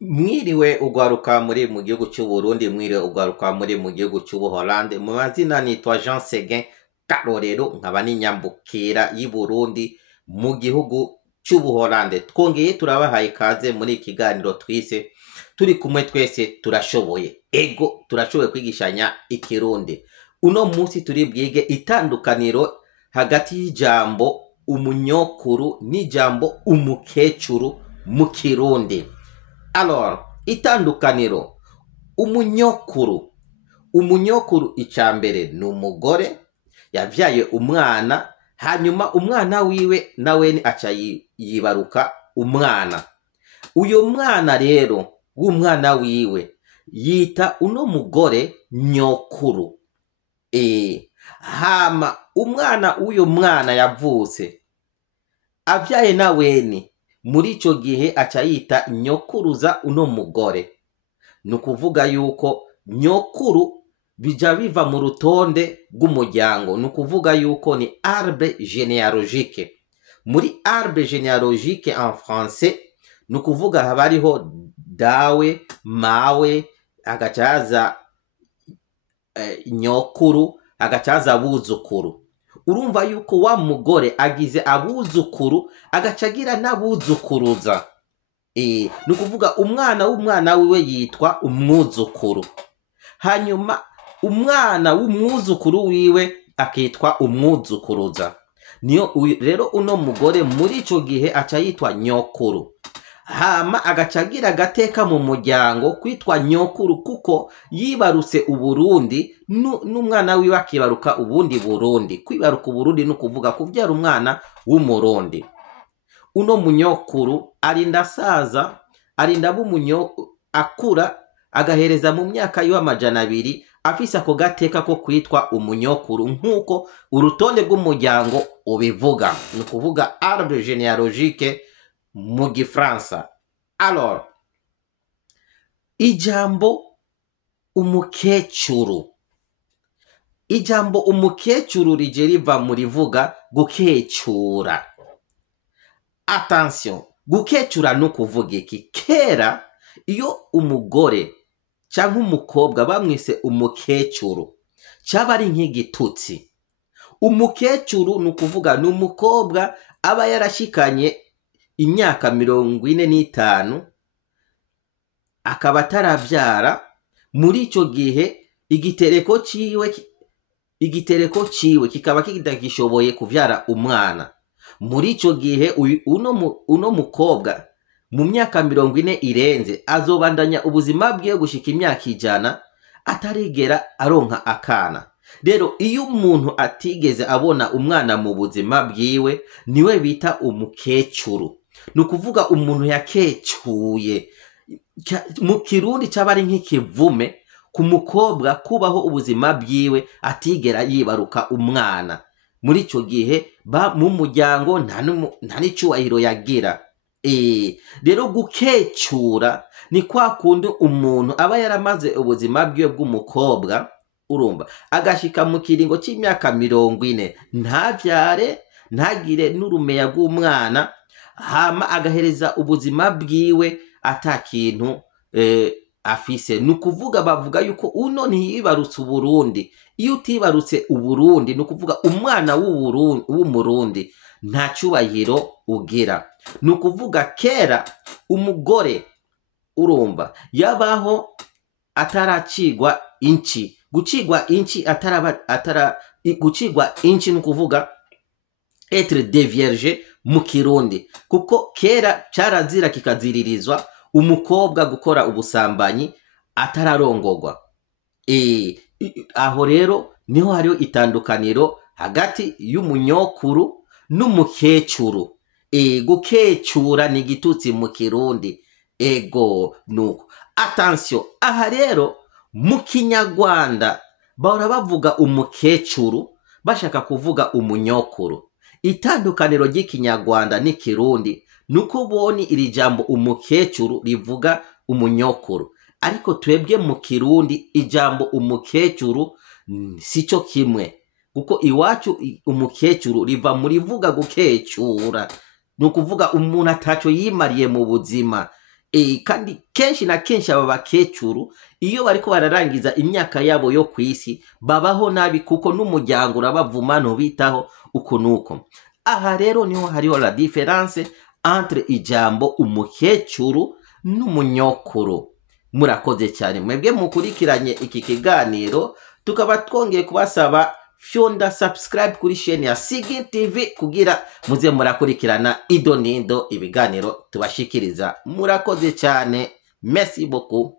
Mwiriwe ugwaruka muri mu gihugu cy'u Burundi, mwiriwe ugwaruka muri mu gihugu cy'u Buholande. Mu mazina nitwa Jean Seguin Karorero, nkaba n'inyambukira y'i Burundi mu gihugu cy'u Buholande. Twongeye turabahaye ikaze muri ikiganiro twise turi kumwe twese turashoboye. Ego turashoboye kwigishanya ikirundi. Uno munsi turi bwige itandukaniro hagati y'ijambo umunyokuru n'ijambo umukecuru mu kirundi. Alors, itandukaniro umunyokuru. Umunyokuru icambere ni umugore yavyaye umwana, hanyuma umwana wiwe nawe aca yibaruka umwana. Uyo mwana rero w'umwana wiwe yita uno mugore nyokuru. Hama umwana uyo mwana yavutse avyaye naweni, muri ico gihe aca yita nyokuruza uno mugore. Nukuvuga yuko nyokuru bija biva mu rutonde rw'umuryango. Nukuvuga yuko ni arbre généalogique. Muri arbre généalogique en français, nukuvuga haba hariho dawe, mawe, agacaza nyokuru, agacaza abuzukuru. Urumva yuko wa mugore agize abuzukuru agacagira n'abuzukuruza. Nukuvuga umwana w'umwana wiwe yitwa umwuzukuru, hanyuma umwana w'umwuzukuru wiwe akitwa umwuzukuruza. Niyo rero uno mugore muri ico gihe aca yitwa nyokuru. Hama agacagira agateka mu muryango kwitwa nyokuru, kuko yibarutse Uburundi n'umwana wiwe akibaruka ubundi Burundi. Kwibaruka Uburundi nukuvuga kuvyara umwana w'umurundi. Uno munyokuru arinda saza, arinda akura, agahereza mu myaka y'amajana 200 afise ako gateka ko kwitwa umunyokuru, nkuko urutonde rw'umuryango ubivuga. Nukuvuga arbre généalogique mu Gifransa. Alors, ijambo umukecuru. Ijambo umukecuru rije riva mu rivuga gukecura. Attention, gukecura nukuvuga iki? Kera iyo umugore canke umukobwa bamwise umukecuru caba ari nk'igitutsi. Umukecuru nukuvuga n'umukobwa aba yarashikanye imyaka 45 akaba ataravyara. Muri ico gihe igitereko ciwe kikaba kidagishoboye kuvyara umwana. Muri ico gihe uno mukobwa mu myaka 40 irenze azobandanya ubuzima bwiwe gushika imyaka 100 atarigera aronka akana. Rero iyo umuntu atigeze abona umwana mu buzima bwiwe niwe bita umukecuru. Nukuvuga umuntu yakecuye. Mu kirundi caba ari nk'ikivume ku mukobwa kubaho ubuzima bwiwe atigera yibaruka umwana. Muri ico gihe mu muryango nta n'icubahiro yagira. Rero gukecura ni kwa kundi umuntu aba yaramaze ubuzima bwiwe bw'umukobwa, urumva, agashika mu kiringo c'imyaka 40 ntavyare, ntagire n'urumeya rw'umwana, hama agahereza ubuzima bwiwe ata kintu afise. Nukuvuga bavuga yuko uno ntiyibarutse Uburundi. Iyo utibarutse Uburundi nukuvuga umwana w'umurundi nta cubahiro ugira. Nukuvuga kera umugore, urumva, yabaho ataracigwa inci. Gucigwa inci gucigwa inci nukuvuga être dévierge mu kirundi, kuko kera carazira kikaziririzwa umukobwa gukora ubusambanyi atararongorwa. Aho rero niho hariho itandukaniro hagati y'umunyokuru n'umukecuru. Gukecura ni igitutsi mu kirundi. Ego nuko. Attention, aha rero mu kinyarwanda bahora bavuga umukecuru bashaka kuvuga umunyokuru. Itandukaniro ry'ikinyarwanda n'ikirundi nuko boni iri jambo umukecuru rivuga umunyokuru, ariko twebwe mu kirundi ijambo umukecuru sico kimwe, kuko iwacu umukecuru riva muri vuga gukecura. Nukuvuga umuntu ataco yimariye mu buzima. kandi kenshi na kenshi aba bakecuru iyo bariko bararangiza imyaka yabo yo kwisi babaho nabi kuko n'umuryango urabavuma ntubitaho uko nuko. Aha rero niho hariho la difference entre ijambo umukecuru n'umunyokuru. Murakoze cyane mwebwe mukurikiranye iki kiganiro, tukaba twongeye kubasaba fyonda subscribe kuri chaîne ya Sigin TV kugira muze murakurikirana ido nindo ibiganiro tubashikiriza. Murakoze cyane, merci beaucoup.